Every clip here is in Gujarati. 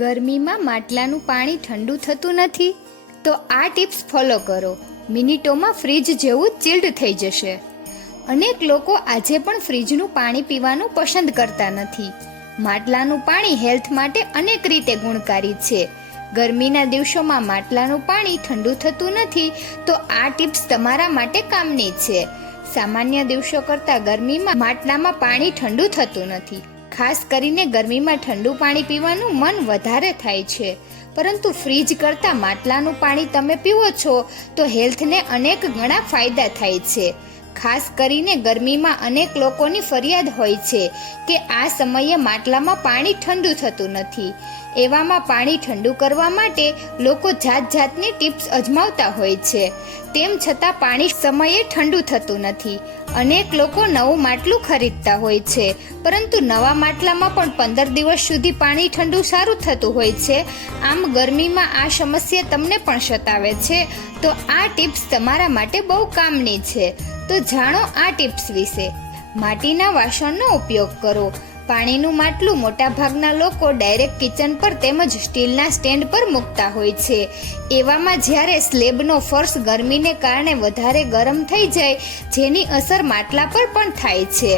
ગરમીમાં માટલાનું પાણી ઠંડુ થતું નથી તો આ ટિપ્સ ફોલો કરો. મિનિટોમાં ફ્રીજ જેવું ચિલ્ડ થઈ જશે. અનેક લોકો આજે પણ ફ્રીજનું પાણી પીવાનું પસંદ કરતા નથી. માટલાનું પાણી હેલ્થ માટે અનેક રીતે ગુણકારી છે. ગરમીના દિવસોમાં માટલાનું પાણી ઠંડુ થતું નથી તો આ ટિપ્સ તમારા માટે કામની છે. સામાન્ય દિવસો કરતાં ગરમીમાં માટલામાં પાણી ઠંડુ થતું નથી. ખાસ કરીને ગરમીમાં ઠંડુ પાણી પીવાનું મન વધારે થાય છે, પરંતુ ફ્રીજ કરતાં માટલાનું પાણી તમે પીવો છો તો હેલ્થને અનેક ઘણા ફાયદા થાય છે. ખાસ કરીને ગરમીમાં અનેક લોકોની ફરિયાદ હોય છે કે આ સમયે માટલામાં પાણી ઠંડુ થતું નથી. એવામાં પાણી ઠંડુ કરવા માટે લોકો જાતની ટિપ્સ અજમાવતા હોય છે. તેમ છતાં પાણી સમયે ઠંડુ થતું નથી. અનેક લોકો નવું માટલું ખરીદતા હોય છે, પરંતુ નવા માટલામાં પણ 15 દિવસ સુધી પાણી ઠંડુ સારું થતું હોય છે. આમ ગરમીમાં આ સમસ્યા તમને પણ સતાવે છે તો આ ટિપ્સ તમારા માટે બહુ કામની છે. તો જાણો આ ટિપ્સ વિશે. માટીના વાસણનો ઉપયોગ કરો. પાણીનું માટલું મોટાભાગના લોકો ડાયરેક્ટ કિચન પર તેમજ સ્ટીલના સ્ટેન્ડ પર મૂકતા હોય છે. એવામાં જ્યારે સ્લેબનો ફર્શ ગરમીને કારણે વધારે ગરમ થઈ જાય, જેની અસર માટલા પર પણ થાય છે.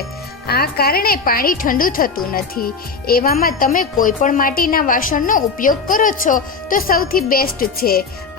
આ કારણે પાણી ઠંડુ થતું નથી. એવામાં તમે કોઈ પણ માટીના વાસણનો ઉપયોગ કરો છો તો સૌથી બેસ્ટ છે.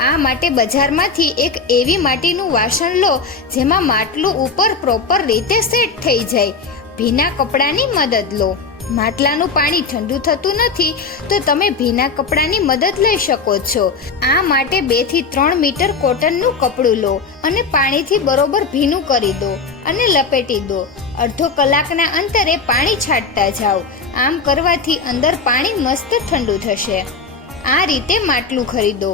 આ માટે બજારમાંથી એક એવી માટીનું વાસણ લો જેમાં માટલું ઉપર પ્રોપર રીતે સેટ થઈ જાય. ભીના કપડાની મદદ લો. માટલાનું પાણી ઠંડુ થતું નથી તો તમે ભીના કપડાની મદદ લઈ શકો છો. આ માટે 2 થી 3 મીટર કોટનનું કપડું લો અને પાણીથી બરોબર ભીનું કરી દો અને લપેટી દો. અડધો કલાકના અંતરે પાણી છાંટતા જાઓ. આમ કરવાથી અંદર પાણી મસ્ત ઠંડુ થશે. આ રીતે માટલું ખરીદો.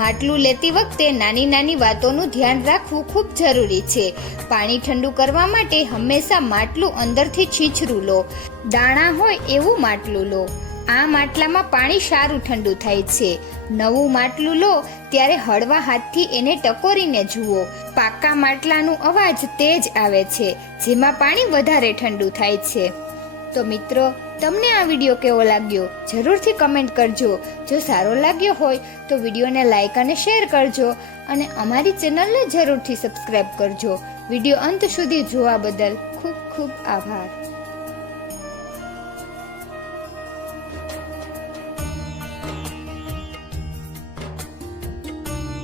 માટલું લેતી વખતે નાની વાતોનું ધ્યાન રાખવું ખૂબ જરૂરી છે. પાણી ઠંડુ કરવા માટે હંમેશા માટલું અંદરથી છીછરું લો. દાણા હોય એવું માટલું લો. આ માટલામાં પાણી સારું ઠંડુ થાય છે. નવું માટલું લો ત્યારે હળવા હાથથી એને ટકોરીને જુઓ. પાકા માટલાનું અવાજ તેજ આવે છે, જેમાં પાણી વધારે ઠંડુ થાય છે. તો મિત્રો, તમને આ વિડીયો કેવો લાગ્યો જરૂરથી કમેન્ટ કરજો. જો સારો લાગ્યો હોય તો વિડીયોને લાઈક અને શેર કરજો અને અમારી ચેનલને જરૂરથી સબસ્ક્રાઈબ કરજો. વિડીયો અંત સુધી જોવા બદલ ખૂબ ખૂબ આભાર.